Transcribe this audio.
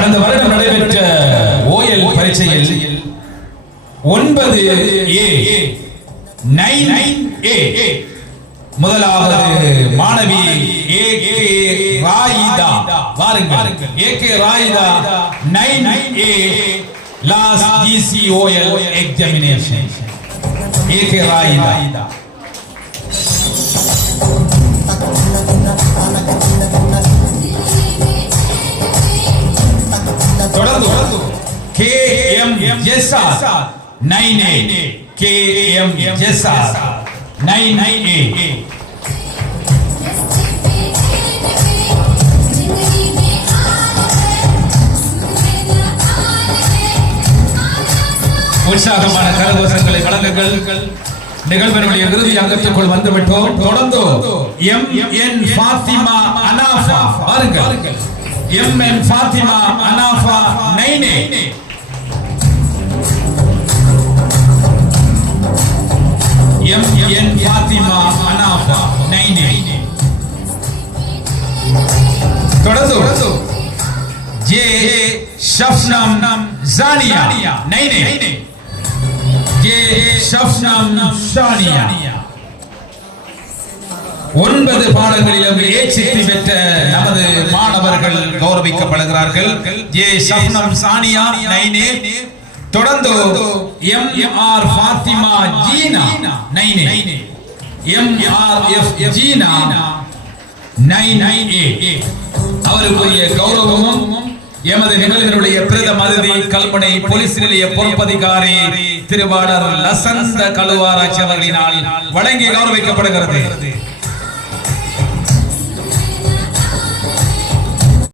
கடந்த வருடம் நடைபெற்ற ஓஎல் பரீட்சையில் 9A முதலாவது மாணவி ஏகே ராயிதா. வாருங்கள். AK Rayitha 9A last GCOL examination. AK Rayitha. தொடர்ந்து KM ஜெசா 9A. KM ஜெசா 9A. உற்சாகமான கரகோஷங்களை வழங்குங்கள். நிகழ்வினுடைய இறுதி அங்கத்துக்குள் வந்துவிட்டோம். தொடர்ந்து MN ஃபாத்திமா அனாஃபா. பாருங்கள். MN Fathima அனாஃபா 9A. MN Fathima அனாஃபா 9A. தொடர்ந்து J ஷஃப்னம் ஜானியா 9A. J ஷஃப்னம் ஷானியா 9 பாடங்களிலும் ஏச்சித்தி பெற்ற நமது மாணவர்கள் கௌரவிக்கப்படுகிறார்கள். J ஷஃப்னம் ஷானியா 9A. தொடர்ந்து MR Fathima Jeena 9A. MRF Jeena 9A. அவருக்குரிய கௌரவமும் எமது நிகழ்வினுடைய பிரதம அதிதி கல்முனை போலீஸ் நிலைய பொறுப்பதிகாரி திருவாளர் லசந்த கலுவாராய்ச்சி அவர்களினால் வழங்கி கௌரவிக்கப்படுகிறது.